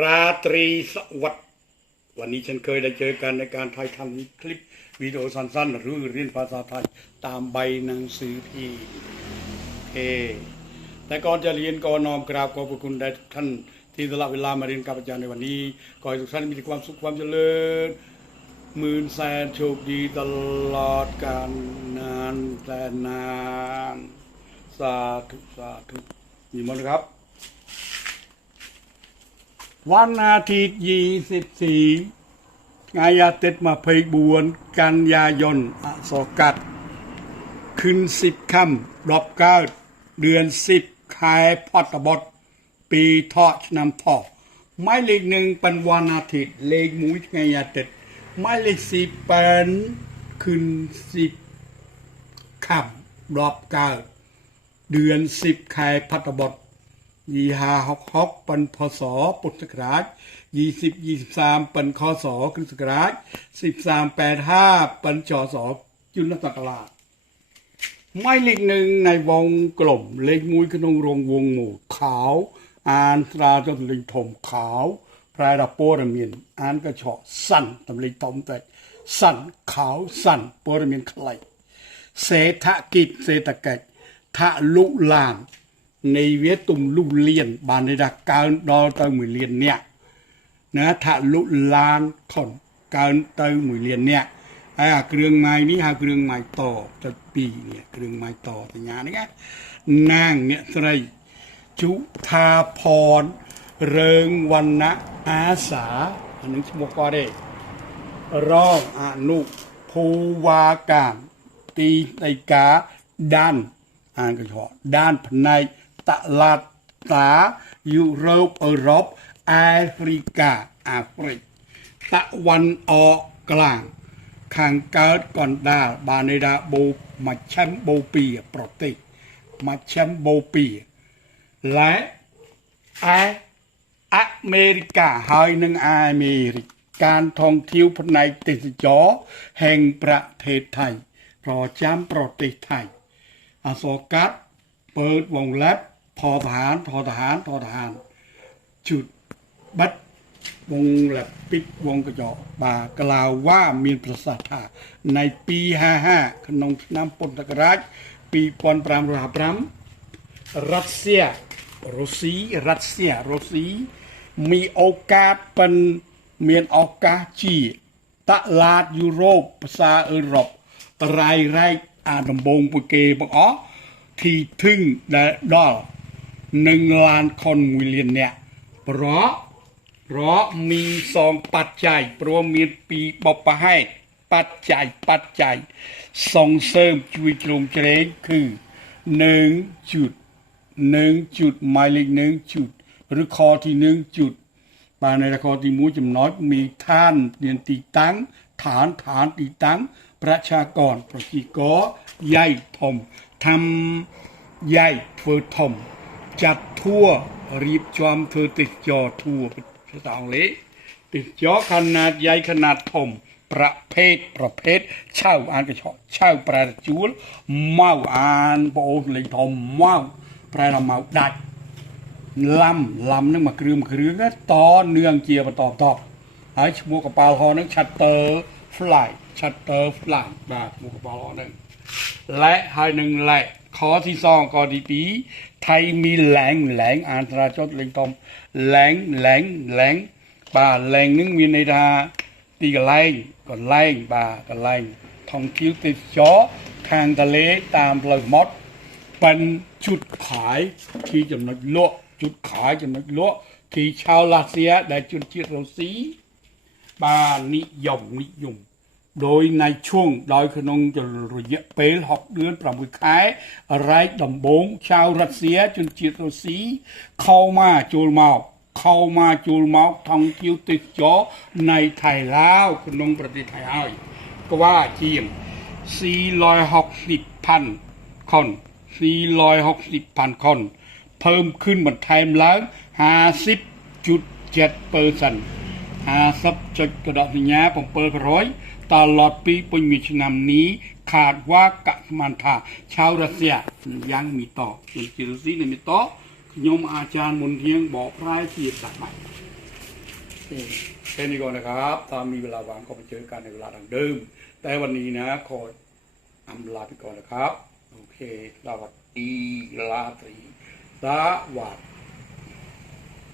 ราตรีสวัสดิ์วันนี้ฉันเคยได้เจอกันในการถ่ายทำคลิปวิดีโอสั้นๆ หรือเรียนภาษาไทยตามใบหนังสือที่เอแต่ก่อนจะเรียนก็น้อมกราบขอบพระคุณได้ทุกท่าน ที่สละเวลามาเรียนกับอาจารย์ในวันนี้ขอให้ทุกท่านมีความสุขความเจริญหมื่นแสนโชคดีตลอดกาลนานแต่นาน สาธุสาธุมีมนต์ครับ วันอาทิตย์ยี่สิบสี่งายาเต็ดมาเพยบวน กันยายนอโศกัด ขึ้นสิบค่ำรอบเก้าเดือนสิบคายพอตบดปีทอชนำทอไม้เลขหนึ่งเป็นวันอาทิตย์เลขมุ้ยงายาเต็ดไม้เลขสิบเป็นขึ้นสิบค่ำรอบเก้าเดือนสิบคายพัตบด ยี่ห้าหกหกป็นพศพุทธศักราชยี่สิบยี่สิบสามป็นคศคริสตกราชสิบสามแปดห้าป็นจศจุลศักราชไม่เลขหนึ่งในวงกลมเลขมุ้ยขนงรงวงหมู่ขาวอ่านตราจนลิงถมขาวพรายดาโปรเมียนอ่านกระเฉาะสั้นตำลิงถมแต่สั้นขาวสั้นโปรเมียนใครเศรษฐกิจเศรษฐกิจทะลุลาน ในเวียตุ่มลูกเลียนบานในดักการดอเตอมือเลียนเนี่ยนะทะลุลานคนการเตอมือเลียนเนี่ยไอ้หาเครื่องไม้นี้หาเครื่องไม้ต่อจะปีเนี่ยเครื่องไม้ต่อแต่งานนี้ไงนางเนี่ยสไรจุธาพรเริงวันนะอาสาอันนึงชมก็ได้ร้องอนุภูวาการตีในกาด้านอ่านกระชอด้านภายในาย โรปเอรบแอฟริกาแอฟริกตะวันออกกลางข้างเกิดก่อนดาบาเนดาโบมาแชมโบปีโปรติมาแชมโบปีและแอ อเมริกาหายหนึ่งอเมริกการท่องเที่ยวภายในเทศจรแห่งประเทศไทยรอจำประเทศไทยอโศกัสเปิดวงเล็บ พอทหารทอทหารทอทหาร จุดบัดวงเล็บปิดวงกระจกบากล่าวว่ามีประสาทาในปี 55 ขนมน้ำปนตกราช ปีปอนปรามราปราม รัสเซียรัสเซียรัสเซียรัสเซียมีโอกาสเป็นเมียนโอกาสจีตลาดยุโรปภาษาเอรบรายไ หนึ่งล้านคนมิลเลียนเนี่ยเพราะเพราะมีสองปัจจัยเพราะมีปีบอกไปให้ปัจจัยปัจจัยส่งเสริมชีวิตลงเจริญคือหนึ่งจุดหนึ่งจุดหมายเลขหนึ่งจุด หรือข้อที่หนึ่งจุดปาในข้อที่มูจำน้อยมีท่านเรียนตีตั้ง ฐานฐานตีตั้ง ประชากรประชีกอใหญ่ทมทำใหญ่เฟือทม ចាត់ធัวរៀបចំធ្វើទេសចរធัวភាសាអង់គ្លេសទេសចរខនាតយ៉ៃខនាតធំប្រភេទប្រភេទឆៅអានកញ្ឆក់ឆៅប្រែរជួលម៉ៅអានបងអូនលេងធំម៉ៅប្រែថាម៉ៅដាច់ឡំឡំនឹងមកគ្រឿងគ្រឿងតនឿងជាបន្តតបហើយឈ្មោះកប៉ាល់ហោនឹង Charter Flight Charter Flight បាទឈ្មោះកប៉ាល់ហោនឹងលែកហើយនឹងលែក เจียมาตอบตอบหายชมัวกระเป๋าหอนึงชัตเตอร์ฟลายชัตเตอร์ฟลายแบบชมัวกระเป๋าหอนึง และหายหนึ่งและข้อที่สองก็ดีปี ไทยมีแหลงแหลงอ่านตราจดเล็งตอมแหลงแหลงแหลงป่าแหลงนึงมีในทาตีกันแรงก่อนแรงป่ากันแรงท่องเที่ยวติดจอทางทะเลตามเลยมด เป็นจุดขายที่จำหนดโลกจุดขายจำหนดโลกที่ชาวรัสเซียได้จุดจิตเราสีบานิยมนิยม โดยในช่วงดอยขนงจะระยะเปลหกเดือนประมุขายไรดำบงชาวรัสเซียจนจิตเราสีเข้ามาจูลเมาเข้ามาจูลเมาท่องเที่ยวติดจอในไทยลาวขนงประเทศไทยเอาก็ว่าเจียม460พันคน 460พันคน เพิ่มขึ้นบนไทม์แล้ว50.7เปอร์เซ็นต์ 50จุดกระดอกสัญาผมเปิดร้อยตลอดปีปีมีชนำนี้ขาดว่ากะมันทาชาวรัสเซียยังมีต่อส่วนจิรซีเนี่ยมีต่อขยมอาจารย์มนเทียงบอกพรายที่ตัดใหม่แค่นี้ก่อนนะครับ ถ้ามีเวลาว่างก็ไปเจอกันในเวลาดังเดิม แต่วันนี้นะขออำลาไปก่อนนะครับ โอเคสวัสดีราตรีสวัสดี